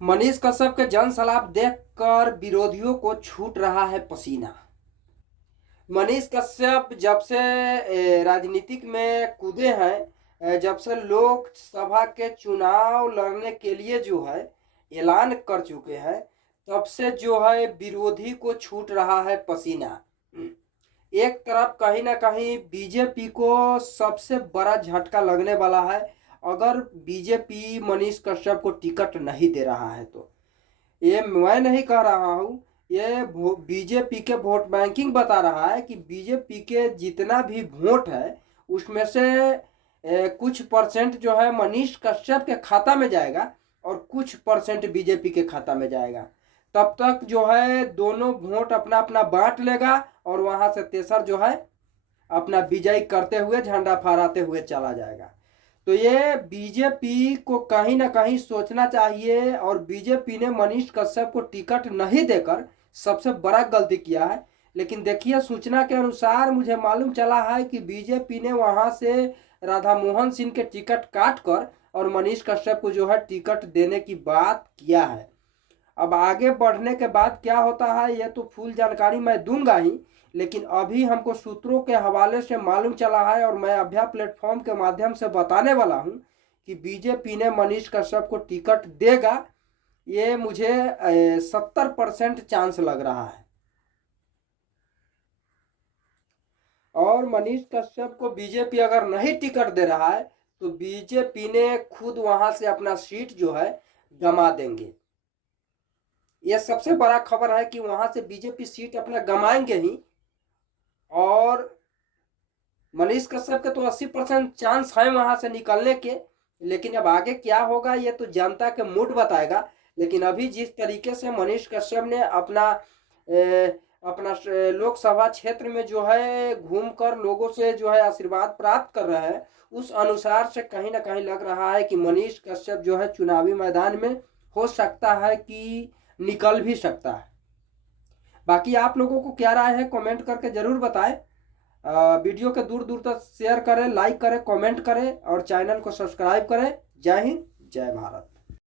मनीष कश्यप के जन सलाप देखकर विरोधियों को छूट रहा है पसीना। मनीष कश्यप जब से राजनीतिक में कूदे हैं, जब से लोकसभा के चुनाव लड़ने के लिए जो है ऐलान कर चुके हैं, तब से जो है विरोधी को छूट रहा है पसीना। एक तरफ कहीं ना कहीं बीजेपी को सबसे बड़ा झटका लगने वाला है अगर बीजेपी मनीष कश्यप को टिकट नहीं दे रहा है तो। ये मैं नहीं कह रहा हूँ, ये बीजेपी के वोट बैंकिंग बता रहा है कि बीजेपी के जितना भी वोट है उसमें से कुछ परसेंट जो है मनीष कश्यप के खाता में जाएगा और कुछ परसेंट बीजेपी के खाता में जाएगा। तब तक जो है दोनों वोट अपना अपना बांट लेगा और वहां से तेसर जो है अपना विजय करते हुए झंडा फहराते हुए चला जाएगा। तो ये बीजेपी को कहीं ना कहीं सोचना चाहिए और बीजेपी ने मनीष कश्यप को टिकट नहीं देकर सबसे बड़ा गलती किया है। लेकिन देखिए, सूचना के अनुसार मुझे मालूम चला है कि बीजेपी ने वहां से राधा मोहन सिंह के टिकट काट कर और मनीष कश्यप को जो है टिकट देने की बात किया है। अब आगे बढ़ने के बाद क्या होता है ये तो फुल जानकारी मैं दूंगा ही, लेकिन अभी हमको सूत्रों के हवाले से मालूम चला है और मैं अभ्या प्लेटफॉर्म के माध्यम से बताने वाला हूं कि बीजेपी ने मनीष कश्यप को टिकट देगा। ये मुझे 70% चांस लग रहा है। और मनीष कश्यप को बीजेपी अगर नहीं टिकट दे रहा है तो बीजेपी ने खुद वहां से अपना सीट जो है गंवा देंगे। यह सबसे बड़ा खबर है कि वहां से बीजेपी सीट अपना गंवाएंगे ही। और मनीष कश्यप के तो 80% चांस है वहां से निकलने के, लेकिन अब आगे क्या होगा ये तो जनता के मूड बताएगा। लेकिन अभी जिस तरीके से मनीष कश्यप ने अपना लोकसभा क्षेत्र में जो है घूमकर लोगों से जो है आशीर्वाद प्राप्त कर रहे हैं, उस अनुसार से कहीं ना कहीं लग रहा है कि मनीष कश्यप जो है चुनावी मैदान में हो सकता है कि निकल भी सकता है। बाकी आप लोगों को क्या राय है कमेंट करके जरूर बताएं। वीडियो के दूर दूर तक शेयर करें, लाइक करें, कमेंट करें और चैनल को सब्सक्राइब करें। जय हिंद, जय भारत।